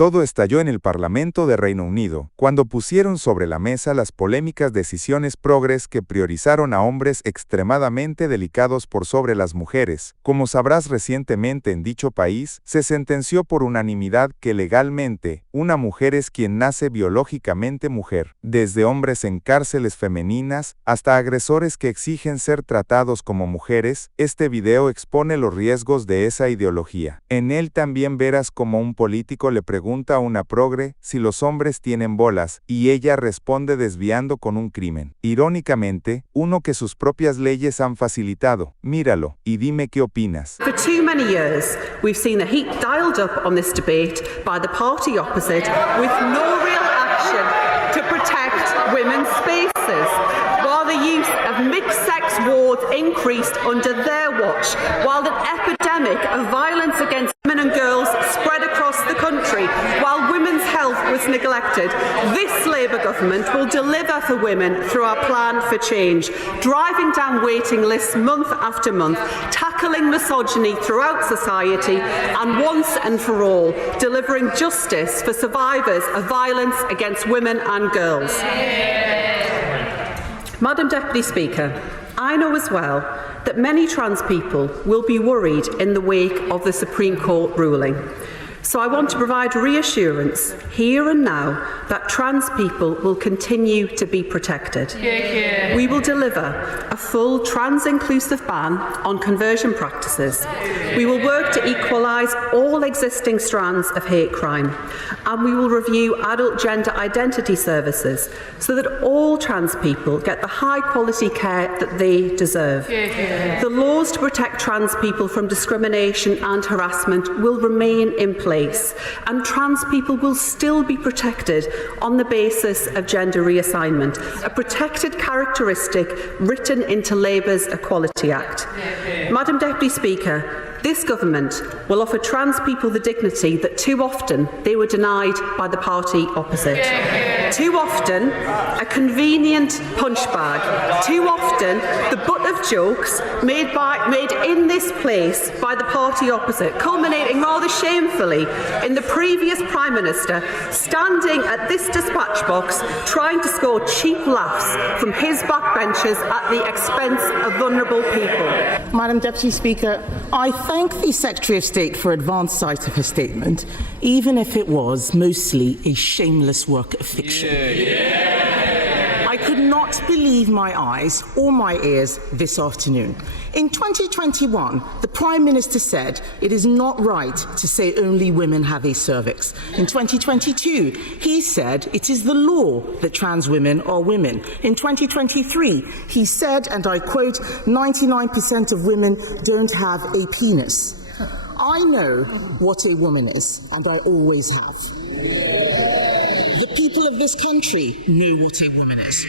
Todo estalló en el Parlamento de Reino Unido, cuando pusieron sobre la mesa las polémicas decisiones progres que priorizaron a hombres extremadamente delicados por sobre las mujeres. Como sabrás, recientemente en dicho país, se sentenció por unanimidad que legalmente, una mujer es quien nace biológicamente mujer. Desde hombres en cárceles femeninas, hasta agresores que exigen ser tratados como mujeres, este video expone los riesgos de esa ideología. En él también verás como un político le pregunta a una progre si los hombres tienen bolas, y ella responde desviando con un crimen. Irónicamente, uno que sus propias leyes han facilitado. Míralo, y dime qué opinas. For too many years, we've seen the heat dialed up on this debate by the party opposite, with no real action to protect women's spaces, while the use of mixed-sex wards increased under their watch, while an epidemic of violence against women and girls spread across the country, while women's health was neglected. This Labour government will deliver for women through our plan for change, driving down waiting lists month after month, tackling misogyny throughout society, and once and for all, delivering justice for survivors of violence against women and girls. Madam Deputy Speaker, I know as well that many trans people will be worried in the wake of the Supreme Court ruling. So I want to provide reassurance here and now that trans people will continue to be protected. We will deliver a full trans-inclusive ban on conversion practices. We will work to equalise all existing strands of hate crime, and we will review adult gender identity services so that all trans people get the high-quality care that they deserve. The laws to protect trans people from discrimination and harassment will remain in place, and trans people will still be protected on the basis of gender reassignment, a protected characteristic written into Labour's Equality Act. Madam Deputy Speaker, this government will offer trans people the dignity that too often they were denied by the party opposite. Too often, a convenient punch bag. Too often, the butt of jokes made in this place by the party opposite, culminating rather shamefully in the previous Prime Minister standing at this dispatch box trying to score cheap laughs from his backbenchers at the expense of vulnerable people. Madam Deputy Speaker, I thank the Secretary of State for advance sight of her statement, even if it was mostly a shameless work of fiction. I could not believe my eyes or my ears this afternoon. In 2021, the Prime Minister said it is not right to say only women have a cervix. In 2022, he said it is the law that trans women are women. In 2023, he said, and I quote, 99% of women don't have a penis. I know what a woman is, and I always have. The people of this country know what a woman is.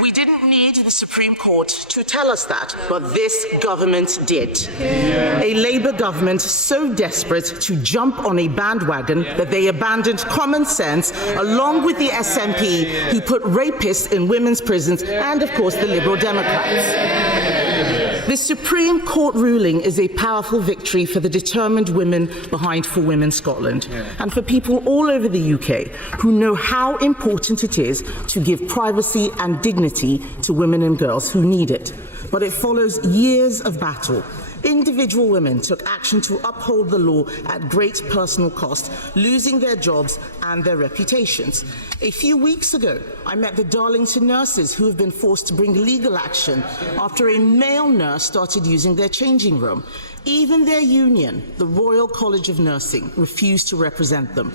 We didn't need the Supreme Court to tell us that, but this government did. A Labour government so desperate to jump on a bandwagon that they abandoned common sense, along with the SNP, who put rapists in women's prisons, and of course the Liberal Democrats. The Supreme Court ruling is a powerful victory for the determined women behind For Women Scotland, and for people all over the UK who know how important it is to give privacy and dignity to women and girls who need it. But it follows years of battle. Individual women took action to uphold the law at great personal cost, losing their jobs and their reputations. A few weeks ago, I met the Darlington nurses who have been forced to bring legal action after a male nurse started using their changing room. Even their union, the Royal College of Nursing, refused to represent them.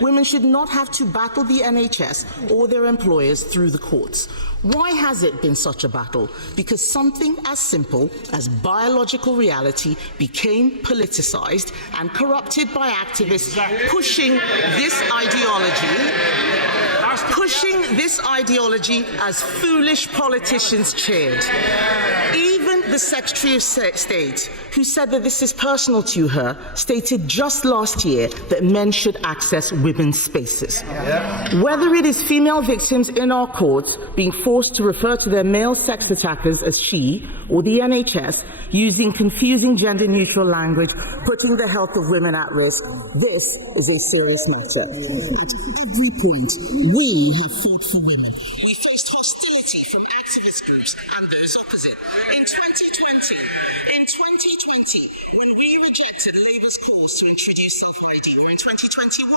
Women should not have to battle the NHS or their employers through the courts. Why has it been such a battle? Because something as simple as biological reality became politicized and corrupted by activists pushing this ideology as foolish politicians cheered. Even The Secretary of State, who said that this is personal to her, stated just last year that men should access women's spaces. Whether it is female victims in our courts being forced to refer to their male sex attackers as she, or the NHS using confusing gender-neutral language, putting the health of women at risk, this is a serious matter. At every point, we have fought for women. We faced hostility from activist groups and those opposite. In 2020, when we rejected Labour's calls to introduce self-ID, or in 2021,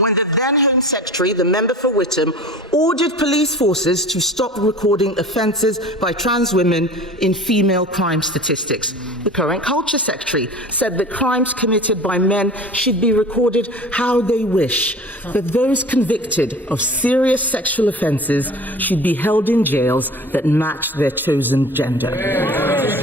when the then Home Secretary, the member for Whittam, ordered police forces to stop recording offences by trans women in female crime statistics. The current Culture Secretary said that crimes committed by men should be recorded how they wish, that those convicted of serious sexual offences should be held in jails that match their chosen gender.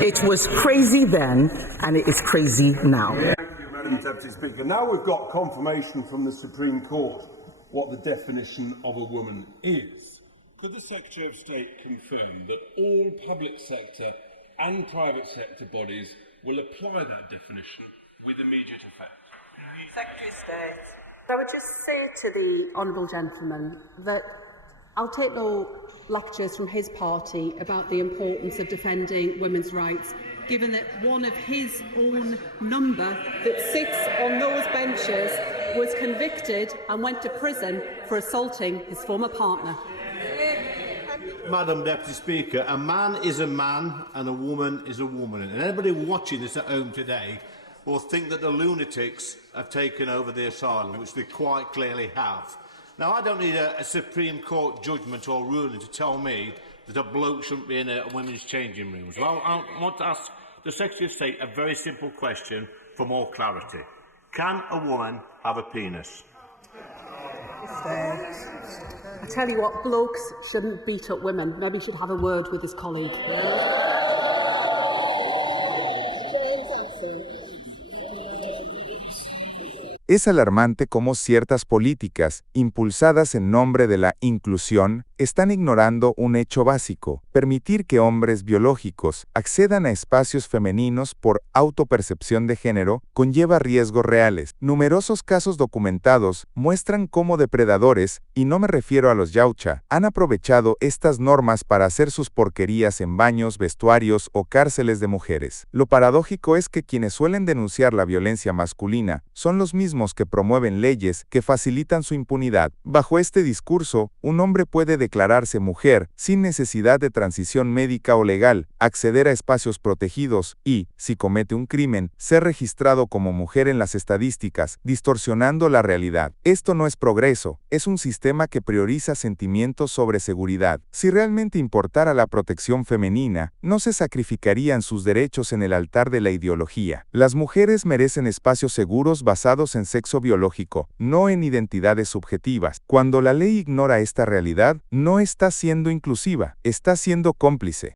It was crazy then, and it is crazy now. Thank you, Madam Deputy Speaker. Now we've got confirmation from the Supreme Court what the definition of a woman is. Could the Secretary of State confirm that all public sector and private sector bodies will apply that definition with immediate effect? Secretary of State. I would just say to the honourable gentleman that I'll take no lectures from his party about the importance of defending women's rights, given that one of his own number that sits on those benches was convicted and went to prison for assaulting his former partner. Madam Deputy Speaker, a man is a man and a woman is a woman. And anybody watching this at home today will think that the lunatics have taken over the asylum, which they quite clearly have. Now, I don't need a Supreme Court judgment or ruling to tell me that a bloke shouldn't be in a women's changing room. So I want to ask the Secretary of State a very simple question for more clarity. Can a woman have a penis? I tell you what, blokes shouldn't beat up women. Maybe he should have a word with his colleague. Es alarmante cómo ciertas políticas, impulsadas en nombre de la inclusión, están ignorando un hecho básico: permitir que hombres biológicos accedan a espacios femeninos por autopercepción de género conlleva riesgos reales. Numerosos casos documentados muestran cómo depredadores, y no me refiero a los yaucha, han aprovechado estas normas para hacer sus porquerías en baños, vestuarios o cárceles de mujeres. Lo paradójico es que quienes suelen denunciar la violencia masculina son los mismos que promueven leyes que facilitan su impunidad. Bajo este discurso, un hombre puede declararse mujer sin necesidad de transición médica o legal, acceder a espacios protegidos y, si comete un crimen, ser registrado como mujer en las estadísticas, distorsionando la realidad. Esto no es progreso, es un sistema que prioriza sentimientos sobre seguridad. Si realmente importara la protección femenina, no se sacrificarían sus derechos en el altar de la ideología. Las mujeres merecen espacios seguros basados en sexo biológico, no en identidades subjetivas. Cuando la ley ignora esta realidad, no está siendo inclusiva, está siendo cómplice.